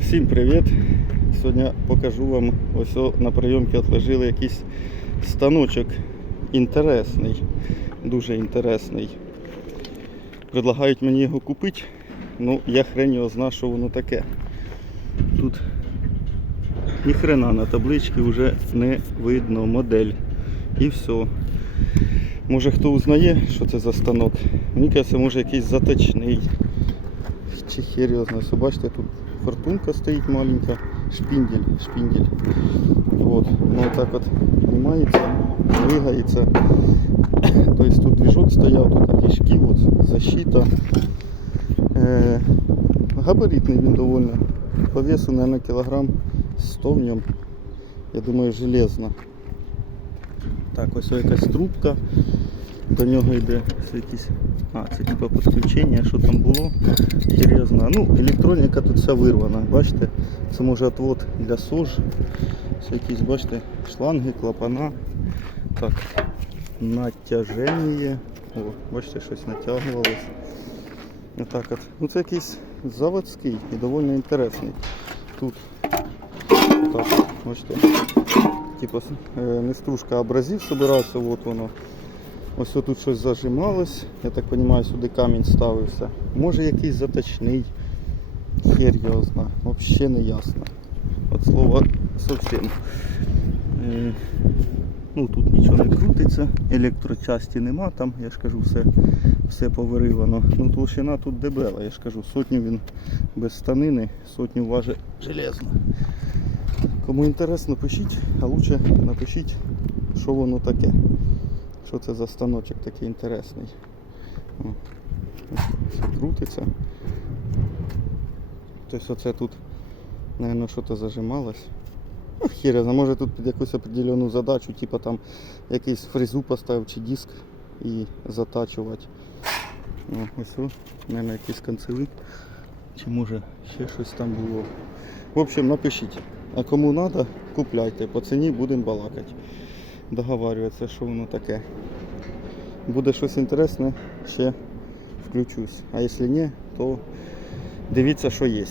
Всім привіт! Сьогодні покажу вам ось о, на прийомці відложили якийсь станочок інтересний, дуже інтересний. Предлагають мені його купити. Ну, я хрен його знаю, що воно таке. Тут ніхрена на табличці вже не видно модель. І все. Може хто узнає, що це за станок. Мені кажеться, може якийсь заточний. Чи хер. Бачите, тут фортунка стоїть маленька, шпіндель, шпіндель. Вот. Ну так от піднімається, двигається. Тобто тут движок стояв, тут такий шків, от, защита. Е, габаритний він доволі. По весу, мабуть, кілограм 100 в ньому. Я думаю, железно. Так, ось якась трубка. До нього йде ось якісь. А, це типу підключення, що там було. Серйозно. Ну, електроніка тут вся вирвана. Бачите? Це може отвод для сож. Це якісь, бачите, шланги, клапана. Так, натяження. О, бачите, щось натягувалось. Отак от. Ну це якийсь заводський і доволі інтересний. Тут так, бачите. Типу не стружка, а абразив собирався, от воно. Ось тут щось зажималось, я так розумію, сюди камінь ставився. Може якийсь заточний, хер його зна, взагалі не ясно. От слова зовсім. Е, ну тут нічого не крутиться, електрочасті нема, там, я ж кажу, все, все повиривано. Ну толщина тут дебела, я ж кажу, сотню він без станини, сотню важить железно. Кому інтересно, пишіть, а лучше напишіть, що воно таке. Що це за станочок такий інтересний. Все крутиться. Тобто оце тут, мабуть, щось зажималось. Ну, хір, може тут під якусь определену задачу, типу там якийсь фрезу поставив чи диск і затачувати. О, ось, о, мабуть, якісь канцеви. Чи може ще щось там було. В общем, напишіть. А кому треба, купляйте. По ціні будемо балакати. Договарюватися, що воно таке. Буде щось інтересне, ще включусь. А якщо ні, то дивіться, що є.